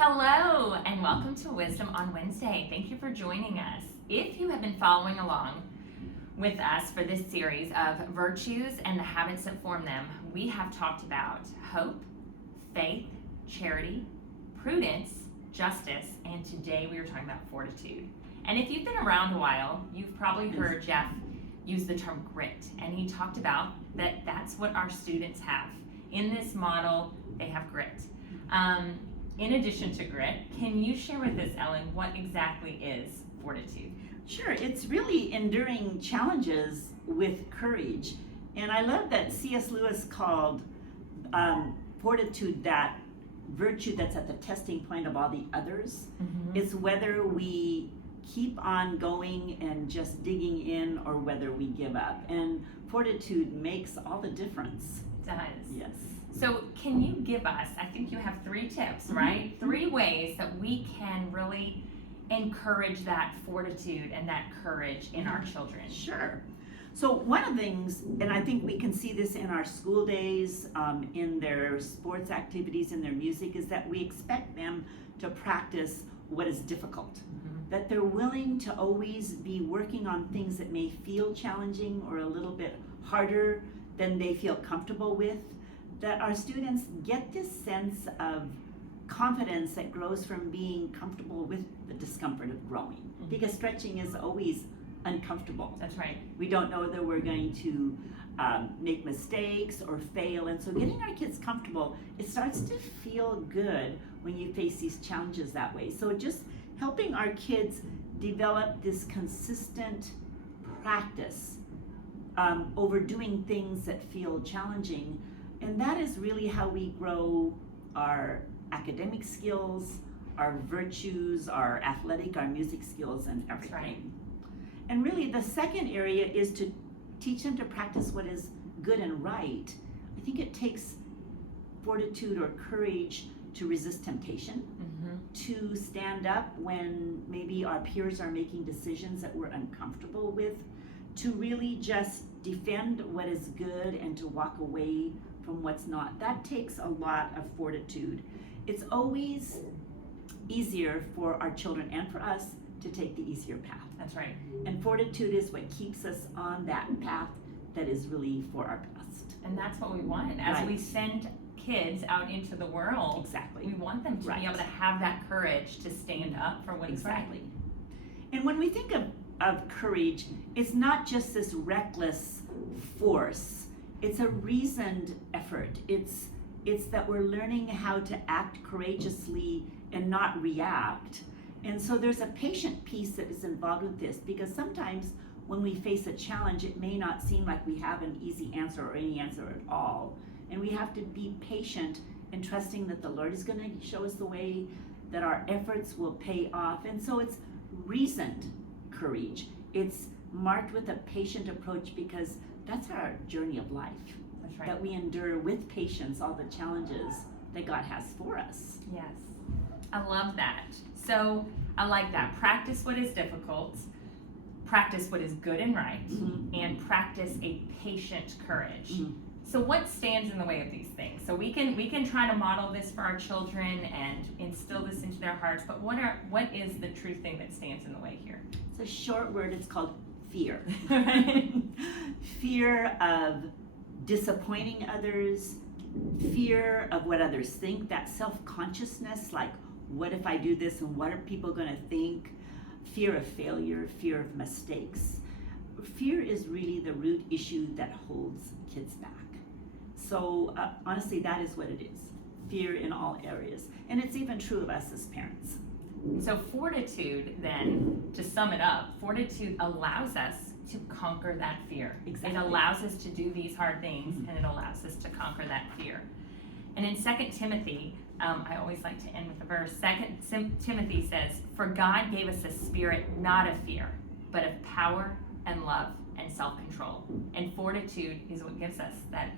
Hello, and welcome to Wisdom on Wednesday. Thank you for joining us. If you have been following along with us for this series of virtues and the habits that form them, we have talked about hope, faith, charity, prudence, justice, and today we are talking about fortitude. And if you've been around a while, you've probably heard Jeff use the term grit, and he talked about that's what our students have. In this model, they have grit. In addition to grit, can you share with us, Ellen, what exactly is fortitude? Sure, it's really enduring challenges with courage. And I love that C.S. Lewis called fortitude that virtue that's at the testing point of all the others. Mm-hmm. It's whether we keep on going and just digging in or whether we give up. And fortitude makes all the difference. It does. Yes. So can you give us, I think you have 3 tips, right? Mm-hmm. 3 ways that we can really encourage that fortitude and that courage in our children. Sure. So one of the things, and I think we can see this in our school days, in their sports activities, in their music, is that we expect them to practice what is difficult. Mm-hmm. That they're willing to always be working on things that may feel challenging or a little bit harder than they feel comfortable with. That our students get this sense of confidence that grows from being comfortable with the discomfort of growing. Mm-hmm. Because stretching is always uncomfortable. That's right. We don't know whether we're going to make mistakes or fail. And so getting our kids comfortable, it starts to feel good when you face these challenges that way. So just helping our kids develop this consistent practice over doing things that feel challenging. And that is really how we grow our academic skills, our virtues, our athletic, our music skills, and everything. That's right. And really the second area is to teach them to practice what is good and right. I think it takes fortitude or courage to resist temptation, to stand up when maybe our peers are making decisions that we're uncomfortable with, to really just defend what is good and to walk away from what's not. That takes a lot of fortitude. It's always easier for our children and for us to take the easier path. That's right. And fortitude is what keeps us on that path that is really for our best. And that's what we want. As we send kids out into the world, exactly, we want them to be able to have that courage to stand up for what is right. And when we think of courage, it's not just this reckless force. It's a reasoned effort. It's that we're learning how to act courageously and not react. And so there's a patient piece that is involved with this, because sometimes when we face a challenge, it may not seem like we have an easy answer or any answer at all. And we have to be patient and trusting that the Lord is going to show us the way, that our efforts will pay off. And so it's reasoned courage. It's marked with a patient approach, because that's our journey of life. That's right. That we endure with patience all the challenges that God has for us. Yes. I love that. So I like that. Practice what is difficult, practice what is good and right, and practice a patient courage. So what stands in the way of these things? So we can try to model this for our children and instill this into their hearts, but what is the true thing that stands in the way here? It's a short word. It's called fear. Fear of disappointing others, fear of what others think, that self-consciousness, like, what if I do this and what are people going to think? Fear of failure, fear of mistakes. Fear is really the root issue that holds kids back. So honestly, that is what it is. Fear in all areas. And it's even true of us as parents. So fortitude, then, to sum it up, fortitude allows us to conquer that fear. Exactly. It allows us to do these hard things, and it allows us to conquer that fear. And in 2 Timothy, I always like to end with a verse. 2 Timothy says, "For God gave us a spirit not of fear, but of power and love and self-control." And fortitude is what gives us that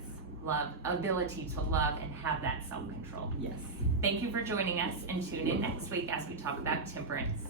love, ability to love and have that self-control. Yes. Thank you for joining us, and tune in next week as we talk about temperance.